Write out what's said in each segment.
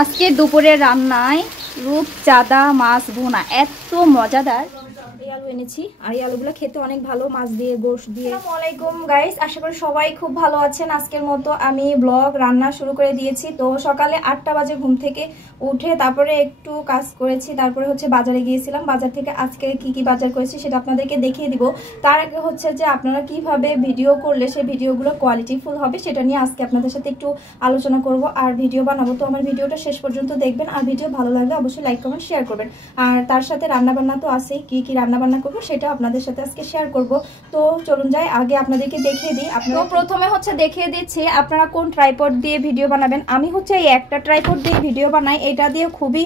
আজকে দুপুরে রান্নায় রূপচাঁদা মাছ ভুনা এত মজাদার। এই আলু এনেছি আর এই আলুগুলো খেতে অনেক ভালো, মাছ দিয়ে গোশ দিয়ে। আসসালামু আলাইকুম গাইস, আশা করি সবাই খুব ভালো আছেন। আজকের মতো আমি ব্লগ রান্না শুরু করে দিয়েছি। তো সকালে 8টা বাজে ঘুম থেকে উঠে তারপরে একটু কাজ করেছি, তারপরে হচ্ছে বাজারে গিয়েছিলাম। বাজার থেকে আজকে কি বাজার করেছি সেটা আপনাদেরকে দেখিয়ে দিব। তার আগে হচ্ছে যে আপনারা কিভাবে ভিডিও করলে সেই ভিডিওগুলো কোয়ালিটিফুল হবে সেটা নিয়ে আজকে আপনাদের সাথে একটু আলোচনা করব আর ভিডিও বানাবো। তো আমার ভিডিওটা শেষ পর্যন্ত দেখবেন, আর ভিডিও ভালো লাগলে অবশ্যই লাইক কমেন্ট শেয়ার করবেন। আর তার সাথে রান্নাবান্না তো আছেই, কি রান্নাবান্না করবো সেটা আপনাদের সাথে আজকে শেয়ার করব। তো চলুন যাই, আগে আপনাদেরকে দেখিয়ে দিই। আপনারা প্রথমে হচ্ছে দেখিয়ে দিচ্ছি আপনারা কোন ট্রাইপড দিয়ে ভিডিও বানাবেন। আমি হচ্ছে এই একটা ট্রাইপড দিয়ে ভিডিও বানাই, এটা দিয়ে খুবই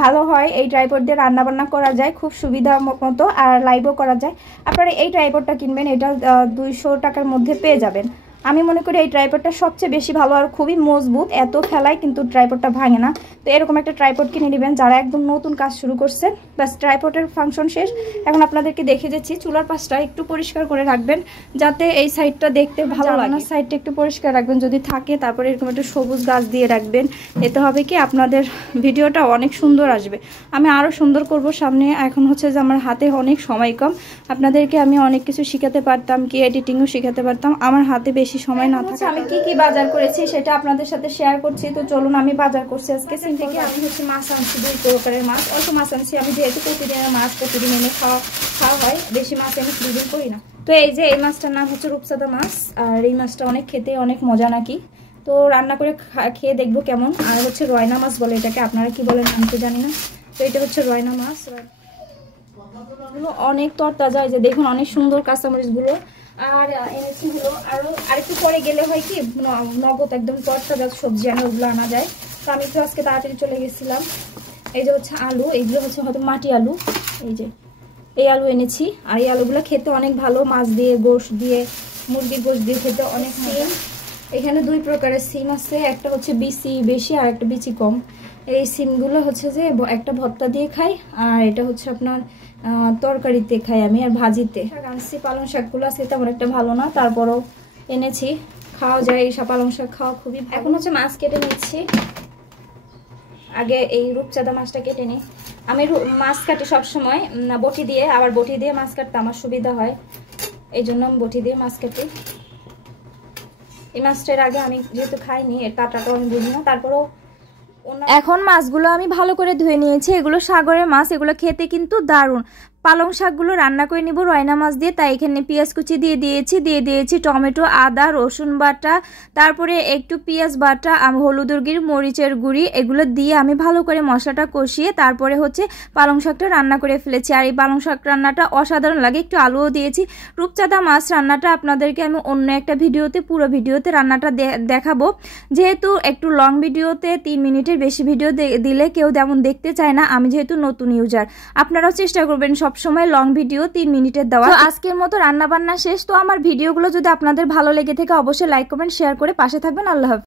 ভালো হয়। এই ট্রাইপড দিয়ে রান্না বান্না করা যায় খুব সুবিধা মতো, আর লাইভও করা যায়। আপনারা এই ট্রাইপডটা কিনবেন, এটা 200 টাকার মধ্যে পেয়ে যাবেন। আমি মনে করি এই ট্রাইপডটা সবচেয়ে বেশি ভালো আর খুবই মজবুত, এত ফেলায় কিন্তু ট্রাইপডটা ভাঙে না। তো এরকম একটা ট্রাইপড কিনে নেবেন যারা একদম নতুন কাজ শুরু করছে। বাস ট্রাইপডের ফাংশন শেষ। এখন আপনাদেরকে দেখিয়ে দিচ্ছি চুলার পাশটা একটু পরিষ্কার করে রাখবেন যাতে এই সাইডটা দেখতে ভালো লাগে। সাইডটা একটু পরিষ্কার রাখবেন যদি থাকে, তারপরে এরকম একটা সবুজ গাছ দিয়ে রাখবেন। এতে হবে কি আপনাদের ভিডিওটা অনেক সুন্দর আসবে। আমি আরও সুন্দর করব সামনে। এখন হচ্ছে যে আমার হাতে অনেক সময় কম, আপনাদেরকে আমি অনেক কিছু শিখাতে পারতাম, কি এডিটিংও শিখাতে পারতাম, আমার হাতে বেশি সময় না থাকে। আমি কি বাজার করেছি সেটা আপনাদের সাথে শেয়ার করছি। তো চলুন, আমি বাজার করছি আজকে সিম থেকে। আমি হচ্ছে মাছ আনছি, 2 প্রকারের মাছ। অল্প মাছ আনছি, আমি যেহেতু প্রতিদিনের মাছ প্রতিদিন এনে খাওয়া হয়, বেশি মাছ এনে ফ্রিজিং করি না। তো এই যে এই মাছটার নাম হচ্ছে রূপচাঁদা মাছ, আর এই মাছটা অনেক খেতে অনেক মজা নাকি। তো রান্না করে খেয়ে দেখবো কেমন। আর হচ্ছে রয়না মাছ বলে এটাকে, আপনারা কি বলেন আমি তো জানি না। তো এটা হচ্ছে রয়না মাছ। অনেক তরতাজা, এই যে দেখুন অনেক সুন্দর কাঁচামরিচগুলো। আর এনেছি হলো আরেকটু পরে গেলে হয় কি নগদ একদম তরতাজা সবজি আনা, ওগুলো আনা যায়। তো আমি একটু আজকে তাড়াতাড়ি চলে গেছিলাম। এই যে হচ্ছে আলু, এইগুলো হচ্ছে হয়তো মাটি আলু। এই যে এই আলু এনেছি, আর এই আলুগুলো খেতে অনেক ভালো, মাছ দিয়ে গোশ দিয়ে মুরগির গোশ দিয়ে খেতে অনেক। সিম এখানে 2 প্রকারের সিম আছে, একটা হচ্ছে বিচি বেশি আর একটা বিচি কম। এই সিমগুলো হচ্ছে যে একটা ভর্তা দিয়ে খাই, আর এটা হচ্ছে আপনার তরকারিতে খাই আমি, আর ভাজিতে। আনছি পালং শাকগুলো আছে, তেমন একটা ভালো না, তারপরও এনেছি, খাওয়া যায়। এই পালং শাক খাওয়া খুবই। এখন হচ্ছে মাছ কেটে নিচ্ছি। আগে এই রূপচাঁদা মাছটা কেটে নিই। আমি মাছ কাটি সবসময় বটি দিয়ে, আবার বটি দিয়ে মাছ কাটতে আমার সুবিধা হয়, এই জন্য আমি বটি দিয়ে মাছ কাটি। এই মাছটার আগে আমি যেহেতু খাইনি, এর কাটাটাও আমি বুঝি না, তারপরও এখন মাছগুলো আমি ভালো করে ধুয়ে নিয়েছি। এগুলো সাগরের মাছ, এগুলো খেতে কিন্তু দারুণ। পালং শাকগুলো রান্না করে নিব রয়না মাছ দিয়ে, তাই এখানে পেঁয়াজ কুচি দিয়ে দিয়েছি টমেটো, আদা, রসুন বাটা, তারপরে একটু পেঁয়াজ বাটা, হলুদের গুঁড়ি, মরিচের গুঁড়ি, এগুলো দিয়ে আমি ভালো করে মশলাটা কষিয়ে তারপরে হচ্ছে পালং শাকটা রান্না করে ফেলেছি। আর এই পালং শাক রান্নাটা অসাধারণ লাগে, একটু আলুও দিয়েছি। রূপচাঁদা মাছ রান্নাটা আপনাদেরকে আমি অন্য একটা ভিডিওতে, পুরো ভিডিওতে রান্নাটা দেখাবো। যেহেতু একটু লং ভিডিওতে 3 মিনিটের বেশি ভিডিও দিলে কেউ তেমন দেখতে চায় না, আমি যেহেতু নতুন ইউজার। আপনারাও চেষ্টা করবেন সব সময় লং ভিডিও 3 মিনিটের দেওয়া। তো আজকের মতো রান্না বান্না শেষ। তো আমার ভিডিওগুলো যদি আপনাদের ভালো লেগে থাকে অবশ্যই লাইক কমেন্ট শেয়ার করে পাশে থাকবেন। আল্লাহ হাফেজ।